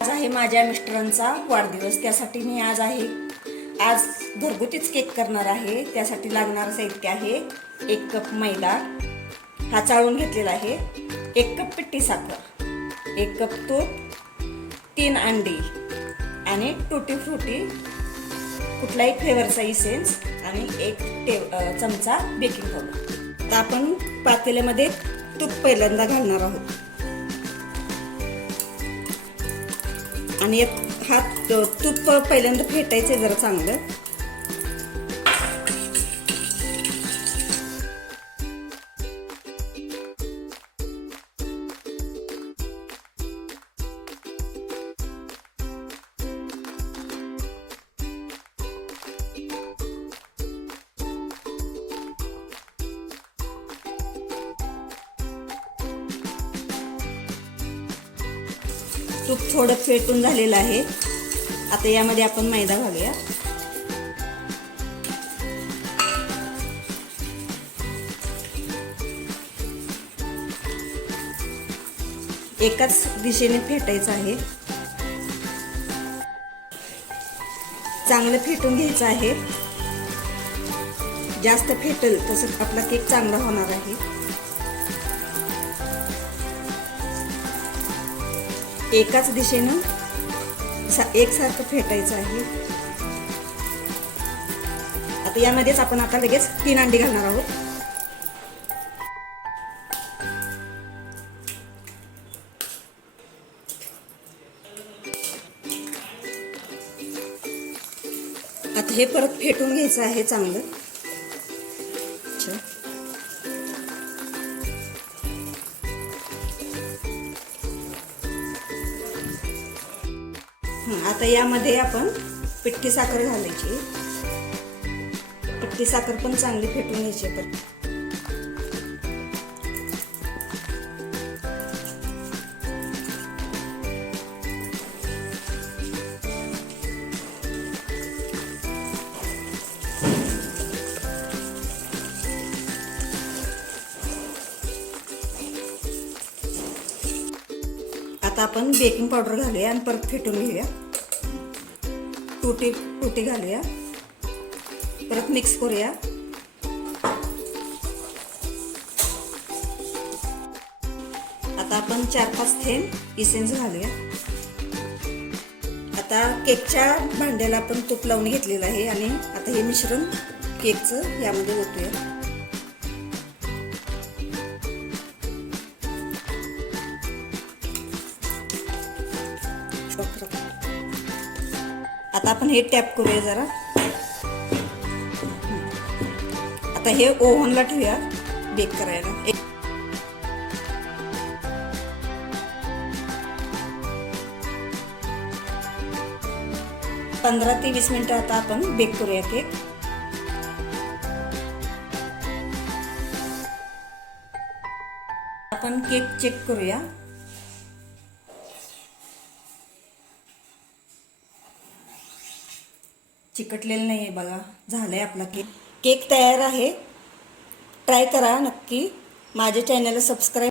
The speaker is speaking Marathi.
आज आहे माझ्या मिस्टरांचा वाढदिवस त्यासाठी मी आज आहे आज घरगुतीच केक करणार आहे. त्यासाठी लागणारं साहित्य आहे एक कप मैदा हा चाळून घेतलेला आहे एक कप पिट्टी साखर एक कप तूप तीन अंडी आणि टुटी फ्रुटी कुठलाही फ्लेवरचा इसेन्स आणि एक टे चमचा बेकिंग पावडर तर आपण पातेल्यामध्ये तूप पहिल्यांदा घालणार आहोत. आणि यात हा तूप पहिल्यांदा फेटायचं आहे जरा चांगलं. तूप थोडं फेटून झालेलं आहे. आता यामध्ये आपण मैदा घालूया. एकाच दिशेने फेटायचं आहे. चांगलं फेटून घ्यायचं आहे. जास्त फेटेल तसं आपला केक चांगला होणार आहे. एकाच दिशेनं सा- एकसारखं फेटायचं आहे. आता यामध्येच आपण आता लगेच तीन अंडी घालणार आहोत. आता हे परत फेटून घ्यायचं आहे चांगलं. आता यामध्ये आपण पिठ्ठी साखर घालायची पिठ्ठी साखर पण चांगली फेटून घ्यायची तर परत. आता आपण बेकिंग पावडर घालूया आणि परत फेटून घेऊया. तुटी तुटी घालूया. परत मिक्स करूया. आता आपण चार पाच थेंब इसेन्स घालूया. आता केकच्या भांड्याला आपण तूप लावून घेतलेलं आहे आणि आता हे मिश्रण केकचं यामध्ये ओतूया. आता आपण हे टॅप करूया जरा. आता हे ओव्हनला ठेवूया बेक करायला. पंधरा ते वीस मिनिटं आता आपण बेक करूया केक आपण केक चेक करूया. चिकटलेलं नाही आहे बघा. झालंय आपला केक. केक तयार आहे. ट्राय करा नक्की. माझ्या चॅनलला सबस्क्राईब